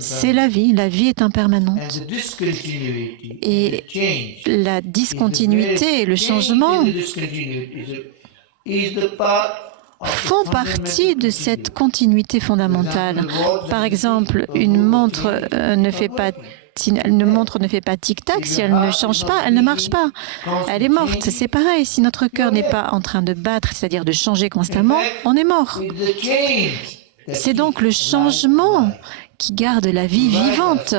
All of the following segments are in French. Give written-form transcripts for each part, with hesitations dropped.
C'est la vie est impermanente. Et la discontinuité et le changement font partie de cette continuité fondamentale. Par exemple, une montre ne fait pas tic-tac, si elle ne change pas, elle ne marche pas. Elle est morte. C'est pareil, si notre cœur n'est pas en train de battre, c'est-à-dire de changer constamment, on est mort. C'est donc le changement qui garde la vie vivante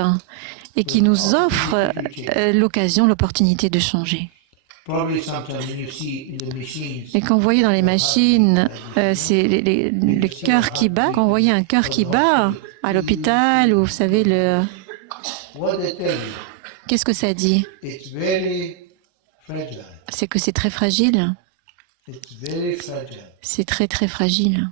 et qui nous offre l'occasion, l'opportunité de changer. Et quand vous voyez dans les machines, c'est le cœur qui bat. Quand vous voyez un cœur qui bat à l'hôpital, ou vous savez, qu'est-ce que ça dit? C'est que c'est très fragile. C'est très, très fragile.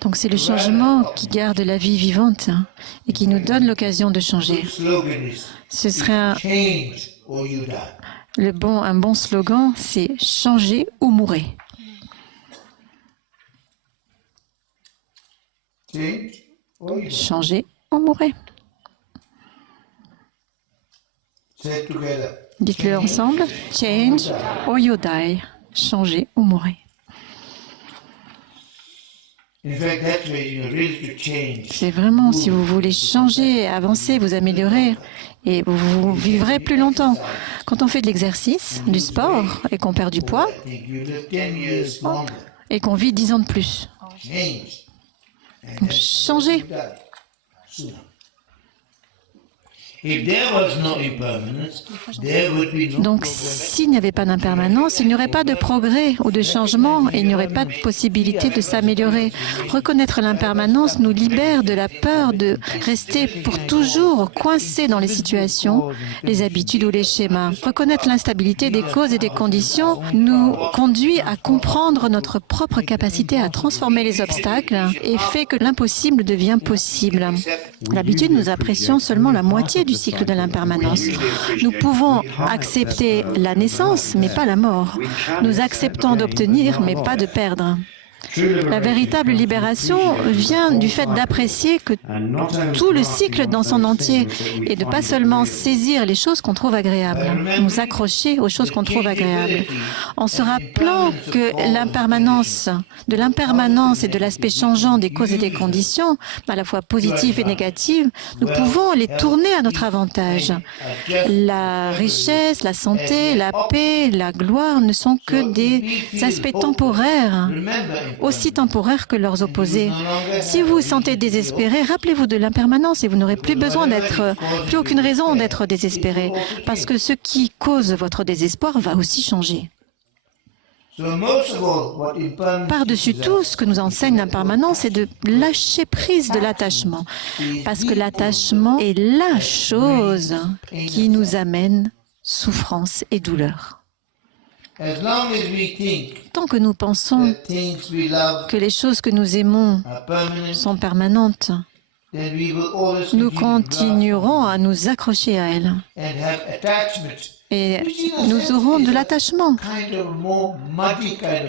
Donc c'est le changement qui garde la vie vivante et qui nous donne l'occasion de changer. Ce serait un bon slogan, c'est « changer ou mourir ». Changer ou mourir. Dites-le ensemble, « change or you die ». Changer ou mourir. C'est vraiment, si vous voulez changer, avancer, vous améliorer, et vous vivrez plus longtemps. Quand on fait de l'exercice, du sport, et qu'on perd du poids, et qu'on vit 10 ans de plus. Donc, changez. Donc, s'il n'y avait pas d'impermanence, il n'y aurait pas de progrès ou de changement et il n'y aurait pas de possibilité de s'améliorer. Reconnaître l'impermanence nous libère de la peur de rester pour toujours coincé dans les situations, les habitudes ou les schémas. Reconnaître l'instabilité des causes et des conditions nous conduit à comprendre notre propre capacité à transformer les obstacles et fait que l'impossible devient possible. D'habitude, nous apprécions seulement la moitié du cycle de l'impermanence. Nous pouvons accepter la naissance, mais pas la mort. Nous acceptons d'obtenir, mais pas de perdre. La véritable libération vient du fait d'apprécier que tout le cycle dans son entier et de pas seulement saisir les choses qu'on trouve agréables, nous accrocher aux choses qu'on trouve agréables. En se rappelant que de l'impermanence et de l'aspect changeant des causes et des conditions, à la fois positives et négatives, nous pouvons les tourner à notre avantage. La richesse, la santé, la paix, la gloire ne sont que des aspects temporaires, aussi temporaires que leurs opposés. Si vous vous sentez désespéré, rappelez-vous de l'impermanence et vous n'aurez plus aucune raison d'être désespéré, parce que ce qui cause votre désespoir va aussi changer. Par-dessus tout, ce que nous enseigne l'impermanence, c'est de lâcher prise de l'attachement, parce que l'attachement est la chose qui nous amène souffrance et douleur. Tant que nous pensons que les choses que nous aimons sont permanentes, nous continuerons à nous accrocher à elles. Et nous aurons de l'attachement,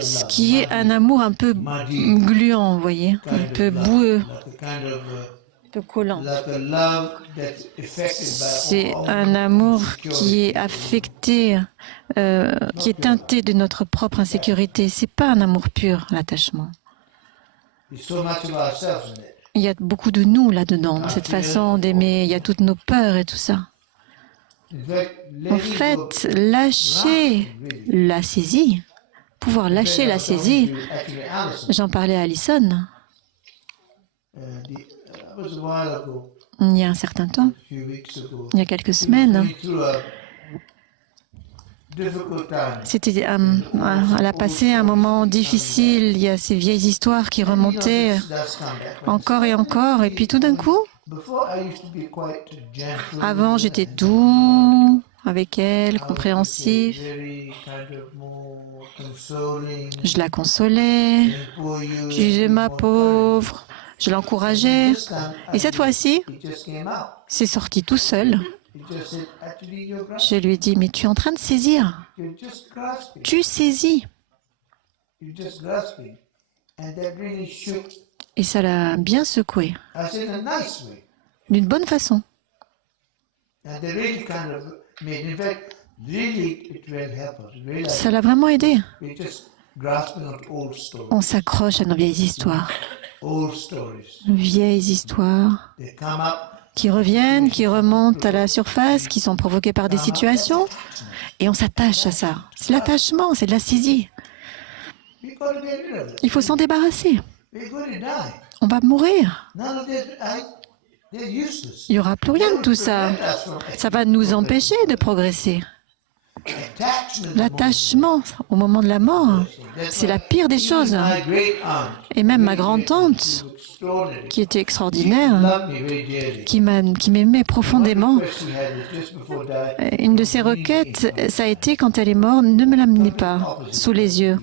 ce qui est un amour un peu gluant, vous voyez, un peu boueux, un peu collant. C'est un amour qui est affecté, qui est teinté de notre propre insécurité. Ce n'est pas un amour pur, l'attachement. Il y a beaucoup de nous là-dedans, dans cette façon d'aimer. Il y a toutes nos peurs et tout ça. En fait, lâcher la saisie, pouvoir lâcher la saisie, j'en parlais à Alison il y a un certain temps, il y a quelques semaines. Elle a passé un moment difficile, il y a ces vieilles histoires qui remontaient encore et encore, et puis tout d'un coup, avant j'étais doux avec elle, compréhensif, je la consolais, je disais ma pauvre, je l'encourageais, et cette fois-ci, c'est sorti tout seul. Je lui ai dit, mais tu es en train de saisir. Tu saisis. Et ça l'a bien secoué, d'une bonne façon. Ça l'a vraiment aidé. On s'accroche à nos vieilles histoires. Vieilles histoires qui reviennent, qui remontent à la surface, qui sont provoquées par des situations, et on s'attache à ça. C'est l'attachement, c'est de la saisie. Il faut s'en débarrasser. On va mourir. Il n'y aura plus rien de tout ça. Ça va nous empêcher de progresser. L'attachement au moment de la mort, c'est la pire des choses. Et même ma grand-tante, qui était extraordinaire, qui m'aimait profondément, une de ses requêtes, ça a été, quand elle est morte, ne me l'amenez pas sous les yeux.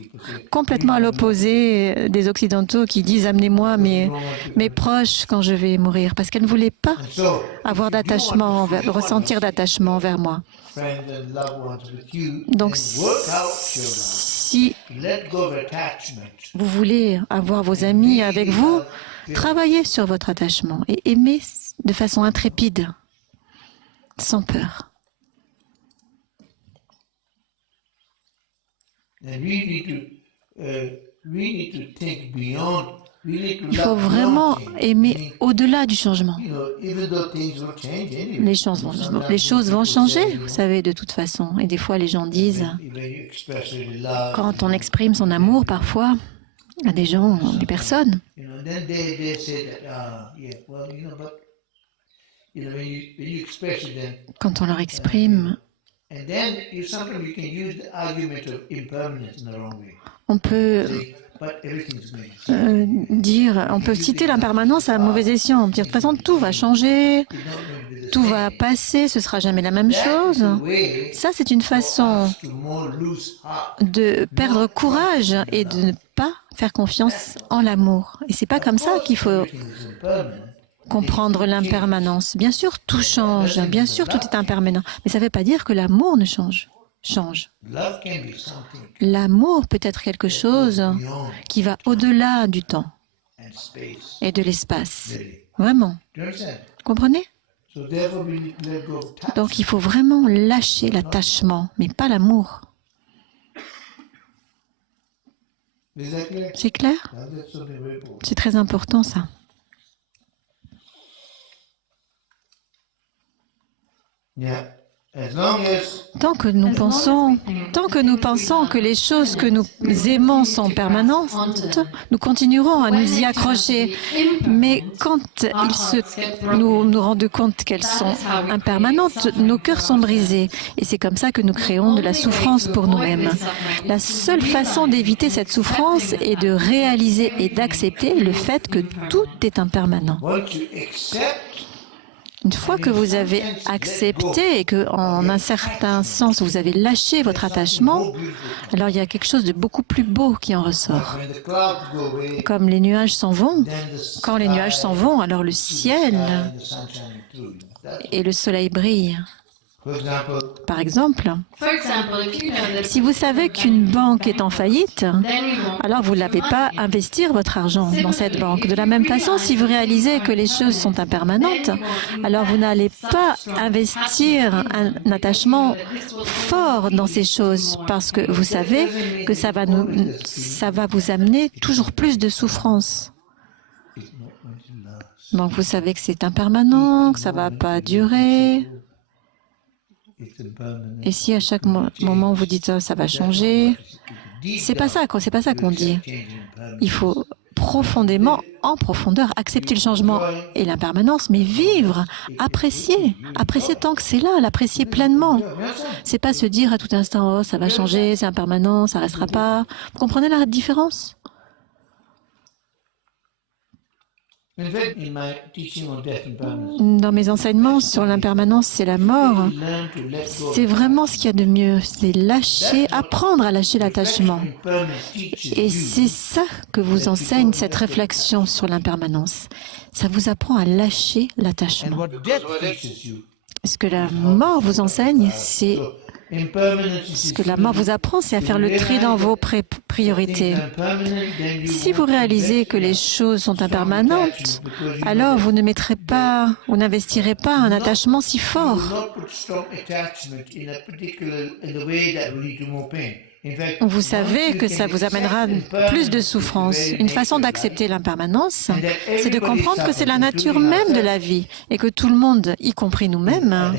Complètement à l'opposé des Occidentaux qui disent « amenez-moi mes proches quand je vais mourir », parce qu'elle ne voulait pas avoir d'attachement, ressentir d'attachement vers moi. Donc, si vous voulez avoir vos amis avec vous, travaillez sur votre attachement et aimez de façon intrépide, sans peur. Il faut vraiment aimer au-delà du changement. Les choses vont changer, vous savez, de toute façon. Et des fois, les gens disent, quand on exprime son amour, parfois, à des gens, des personnes, quand on leur exprime, on peut on peut citer l'impermanence à mauvais escient, dire de toute façon tout va changer, tout va passer, ce sera jamais la même chose. Ça, c'est une façon de perdre courage et de ne pas faire confiance en l'amour. Et c'est pas comme ça qu'il faut comprendre l'impermanence. Bien sûr, tout change, bien sûr, tout est impermanent, mais ça ne veut pas dire que l'amour ne change. L'amour peut être quelque chose qui va au-delà du temps et de l'espace. Vraiment. Vous comprenez? Donc, il faut vraiment lâcher l'attachement, mais pas l'amour. C'est clair? C'est très important, ça. Tant que nous pensons que les choses que nous aimons sont permanentes, nous continuerons à nous y accrocher. Mais quand nous nous rendons compte qu'elles sont impermanentes, nos cœurs sont brisés. Et c'est comme ça que nous créons de la souffrance pour nous-mêmes. La seule façon d'éviter cette souffrance est de réaliser et d'accepter le fait que tout est impermanent. Une fois que vous avez accepté et que, en un certain sens, vous avez lâché votre attachement, alors il y a quelque chose de beaucoup plus beau qui en ressort. Comme les nuages s'en vont, quand les nuages s'en vont, alors le ciel et le soleil brillent. Par exemple, si vous savez qu'une banque est en faillite, alors vous n'allez pas investir votre argent dans cette banque. De la même façon, si vous réalisez que les choses sont impermanentes, alors vous n'allez pas investir un attachement fort dans ces choses parce que vous savez que ça va vous amener toujours plus de souffrance. Donc vous savez que c'est impermanent, que ça ne va pas durer. Et si à chaque moment vous dites ça va changer, c'est pas ça qu'on dit. Il faut profondément, en profondeur, accepter le changement et l'impermanence, mais vivre, apprécier tant que c'est là, l'apprécier pleinement. C'est pas se dire à tout instant oh ça va changer, c'est impermanent, ça restera pas. Vous comprenez la différence? Dans mes enseignements sur l'impermanence et la mort, c'est vraiment ce qu'il y a de mieux, c'est lâcher, apprendre à lâcher l'attachement. Et c'est ça que vous enseigne cette réflexion sur l'impermanence. Ça vous apprend à lâcher l'attachement. Ce que la mort vous enseigne, c'est ce que la mort vous apprend, c'est à faire le tri dans vos priorités. Si vous réalisez que les choses sont impermanentes, alors vous ne mettrez pas, vous n'investirez pas un attachement si fort. Vous savez que ça vous amènera plus de souffrance. Une façon d'accepter l'impermanence, c'est de comprendre que c'est la nature même de la vie et que tout le monde, y compris nous-mêmes,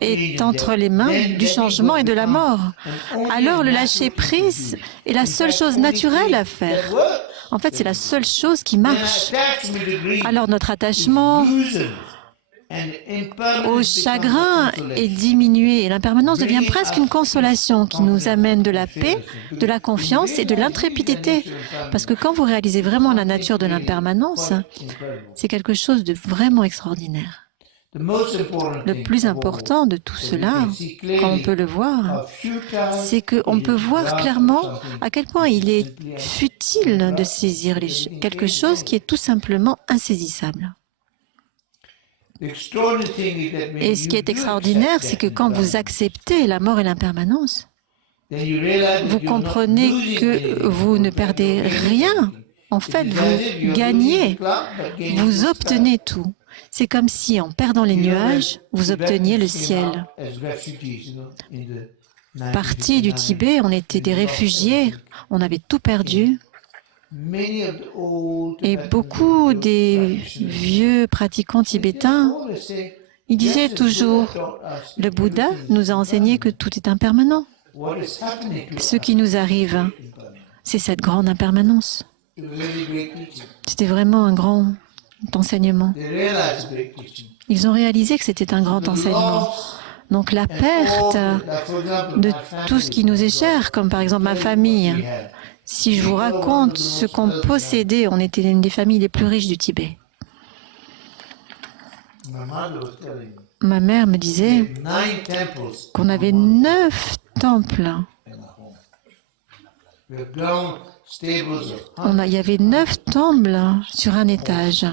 est entre les mains du changement et de la mort. Alors le lâcher-prise est la seule chose naturelle à faire. En fait, c'est la seule chose qui marche. Alors notre attachement au chagrin est diminué et l'impermanence devient presque une consolation qui nous amène de la paix, de la confiance et de l'intrépidité. Parce que quand vous réalisez vraiment la nature de l'impermanence, c'est quelque chose de vraiment extraordinaire. Le plus important de tout cela, quand on peut le voir, c'est qu'on peut voir clairement à quel point il est futile de saisir quelque chose qui est tout simplement insaisissable. Et ce qui est extraordinaire, c'est que quand vous acceptez la mort et l'impermanence, vous comprenez que vous ne perdez rien. En fait, vous gagnez, vous obtenez tout. C'est comme si, en perdant les nuages, vous obteniez le ciel. Partis du Tibet, on était des réfugiés, on avait tout perdu. Et beaucoup des vieux pratiquants tibétains, ils disaient toujours, le Bouddha nous a enseigné que tout est impermanent. Ce qui nous arrive, c'est cette grande impermanence. C'était vraiment un grand enseignement. Ils ont réalisé que c'était un grand enseignement. Donc la perte de tout ce qui nous est cher, comme par exemple ma famille. Si je vous raconte ce qu'on possédait, on était une des familles les plus riches du Tibet. Ma mère me disait qu'on avait 9 temples. Il y avait 9 temples sur un étage,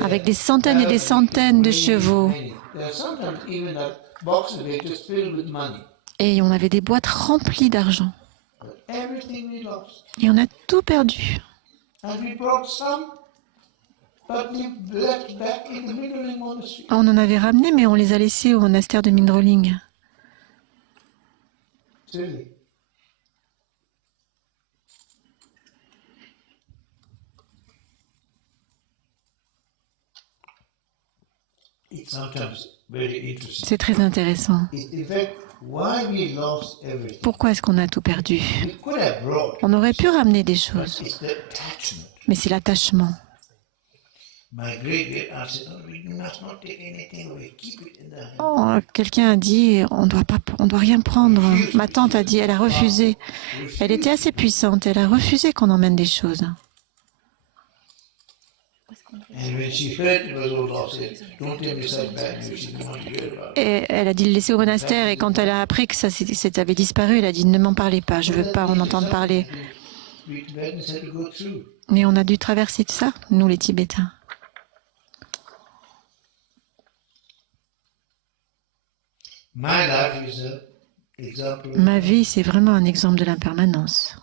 avec des centaines et des centaines de chevaux. Et on avait des boîtes remplies d'argent. Et on a tout perdu. On en avait ramené, mais on les a laissés au monastère de Mindroling. C'est très intéressant. Pourquoi est-ce qu'on a tout perdu? On aurait pu ramener des choses, mais c'est l'attachement. Oh, quelqu'un a dit, on doit rien prendre. Ma tante a dit, elle a refusé. Elle était assez puissante, elle a refusé qu'on emmène des choses. Et elle a dit le laisser au monastère, et quand elle a appris que ça avait disparu, elle a dit ne m'en parlez pas, je ne veux pas en entendre parler. Mais on a dû traverser tout ça, nous les Tibétains. Ma vie, c'est vraiment un exemple de l'impermanence.